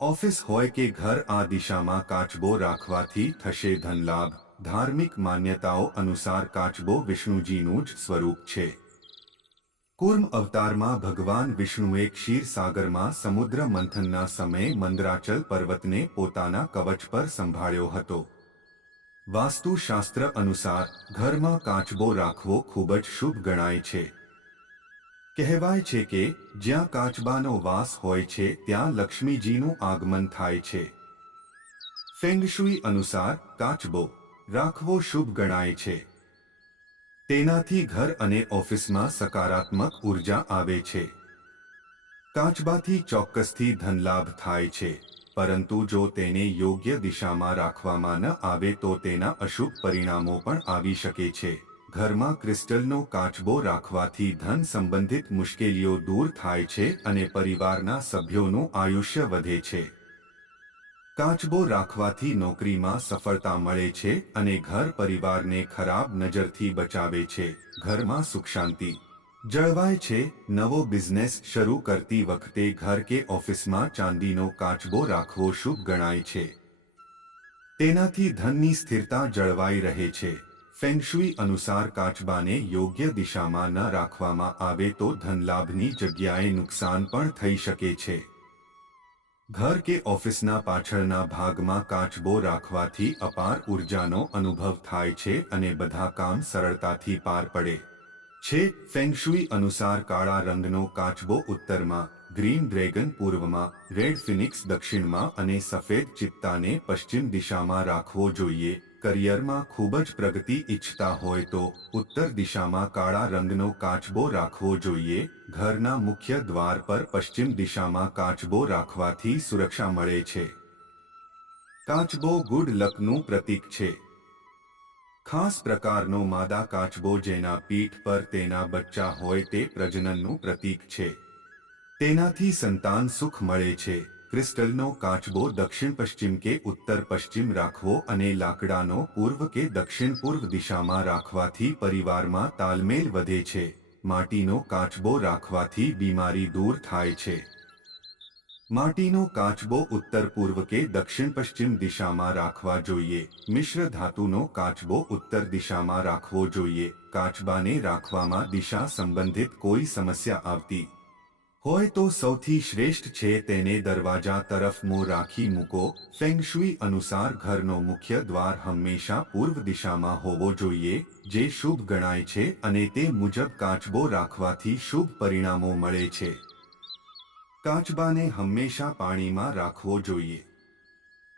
Office હોય કે ઘર, આ દિશામાં કાચબો રાખવાથી થશે ધનલાભ। ધાર્મિક માન્યતાઓ અનુસાર કાચબો વિષ્ણુજીનું જ સ્વરૂપ છે। કૂર્મ અવતારમાં ભગવાન વિષ્ણુએ ક્ષીરસાગરમાં સમુદ્ર મંથનના સમયે મંદરાચલ પર્વતને પોતાના કવચ પર સંભાળ્યો હતો। વાસ્તુશાસ્ત્ર અનુસાર ઘરમાં કાચબો રાખવો ખૂબ જ શુભ ગણાય છે। કહેવાય છે કે જ્યાં કાચબાનો વાસ હોય છે ત્યાં લક્ષ્મીજીનું આગમન થાય છે। ફેંગશુઈ અનુસાર કાચબો રાખવો શુભ ગણાય છે। તેનાથી ઘર અને ઓફિસમાં સકારાત્મક ઉર્જા આવે છે। કાચબાથી ચોક્કસથી ધનલાભ થાય છે, પરંતુ જો તેને યોગ્ય દિશામાં રાખવામાં ન આવે તો તેના અશુભ પરિણામો પણ આવી શકે છે। ઘરમાં ક્રિસ્ટલનો કાચબો રાખવાથી ધન સંબંધિત મુશ્કેલીઓ દૂર થાય છે અને પરિવારના સભ્યોનું આયુષ્ય વધે છે। કાચબો રાખવાથી નોકરીમાં સફળતા મળે છે અને ઘર પરિવારને ખરાબ નજરથી બચાવે છે। ઘરમાં સુખ શાંતિ જળવાય છે। નવો બિઝનેસ શરૂ કરતી વખતે ઘર કે ઓફિસમાં ચાંદીનો કાચબો રાખવો શુભ ગણાય છે। તેનાથી ધનની સ્થિરતા જળવાઈ રહે છે। ફેંગશુઈ અનુસાર કાચબાને યોગ્ય દિશામાં ન રાખવામાં આવે તો ધનલાભની જગ્યાએ નુકસાન પણ થઈ શકે છે। ઘર કે ઓફિસના પાછળના ભાગમાં કાચબો રાખવાથી અપાર ઉર્જાનો અનુભવ થાય છે અને બધા કામ સરળતાથી પાર પડે છે। ફેંગશુઈ અનુસાર કાળા રંગનો કાચબો ઉત્તરમાં, ગ્રીન ડ્રેગન પૂર્વમાં, રેડ ફિનિક્સ દક્ષિણમાં અને સફેદ ચિત્તાને પશ્ચિમ દિશામાં રાખવો જોઈએ। કરિયરમાં ખૂબ જ પ્રગતિ ઈચ્છતા હોય તો ઉત્તર દિશામાં કાળા રંગનો કાચબો રાખવો જોઈએ। ઘરના મુખ્ય દ્વાર પર પશ્ચિમ દિશામાં કાચબો રાખવાથી સુરક્ષા મળે છે। કાચબો ગુડ લકનું પ્રતીક છે। ખાસ પ્રકારનો માદા કાચબો જેના પીઠ પર તેના બચ્ચા હોય તે પ્રજનનનું પ્રતીક છે। તેનાથી સંતાન સુખ મળે છે। ક્રિસ્ટલનો કાચબો દક્ષિણ પશ્ચિમ કે ઉત્તર પશ્ચિમ રાખવો અને લાકડાનો પૂર્વ કે દક્ષિણ પૂર્વ દિશામાં રાખવાથી પરિવારમાં તાલમેલ વધે છે। માટીનો કાચબો રાખવાથી બીમારી દૂર થાય છે। માટીનો કાચબો ઉત્તર પૂર્વ કે દક્ષિણ પશ્ચિમ દિશામાં રાખવા જોઈએ। મિશ્ર ધાતુનો કાચબો ઉત્તર દિશામાં રાખવો જોઈએ। કાચબાને રાખવામાં દિશા સંબંધિત કોઈ સમસ્યા આવતી હોય તો સૌથી શ્રેષ્ઠ છે તેને દરવાજા તરફ મોં રાખી મૂકો। ફેંગશુઈ અનુસાર ઘરનો મુખ્ય દ્વાર હંમેશા પૂર્વ દિશામાં હોવો જોઈએ, જે શુભ ગણાય છે અને તે મુજબ કાચબો રાખવાથી શુભ પરિણામો મળે છે। કાચબાને હંમેશા પાણીમાં રાખવો જોઈએ।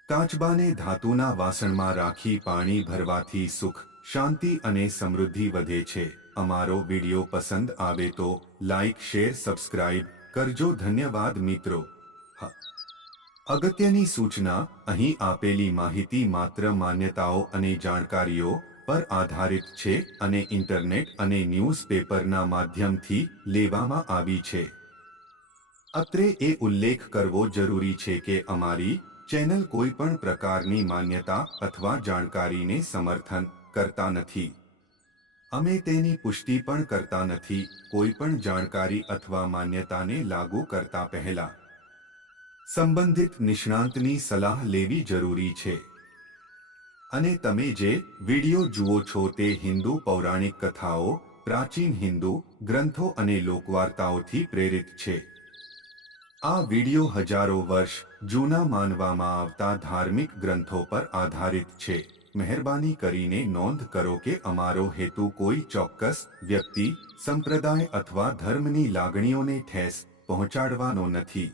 કાચબાને ધાતુના વાસણમાં રાખી પાણી ભરવાથી સુખ, શાંતિ અને સમૃદ્ધિ વધે છે। અમારો વિડિયો પસંદ આવે તો લાઇક, શેર, સબસ્ક્રાઇબ કરજો। ધન્યવાદ મિત્રો। અગત્યની સૂચના, અહીં આપેલી માહિતી માત્ર માન્યતાઓ અને જાણકારીઓ પર આધારિત છે અને ઇન્ટરનેટ અને ન્યૂઝપેપરના માધ્યમથી લેવામાં આવી છે। અત્રે એ ઉલ્લેખ કરવો જરૂરી છે કે અમારી ચેનલ કોઈ પણ પ્રકારની માન્યતા અથવા જાણકારીને સમર્થન કરતા નથી। અમે તેની પુષ્ટિ પણ કરતા નથી। કોઈ પણ જાણકારી અથવા માન્યતાને લાગુ કરતા પહેલા સંબંધિત નિષ્ણાંતની સલાહ લેવી જરૂરી છે। અને તમે જે વિડિયો જુઓ છો તે હિન્દુ પૌરાણિક કથાઓ, પ્રાચીન હિન્દુ ગ્રંથો અને લોકવાર્તાઓથી પ્રેરિત છે। આ વિડિયો હજારો વર્ષ જૂના માનવામાં આવતા ધાર્મિક ગ્રંથો પર આધારિત છે। મહેરબાની કરીને નોંધ કરો કે અમારો હેતુ કોઈ ચોક્કસ વ્યક્તિ, સંપ્રદાય અથવા ધર્મની લાગણીઓને ઠેસ પહોંચાડવાનો નથી।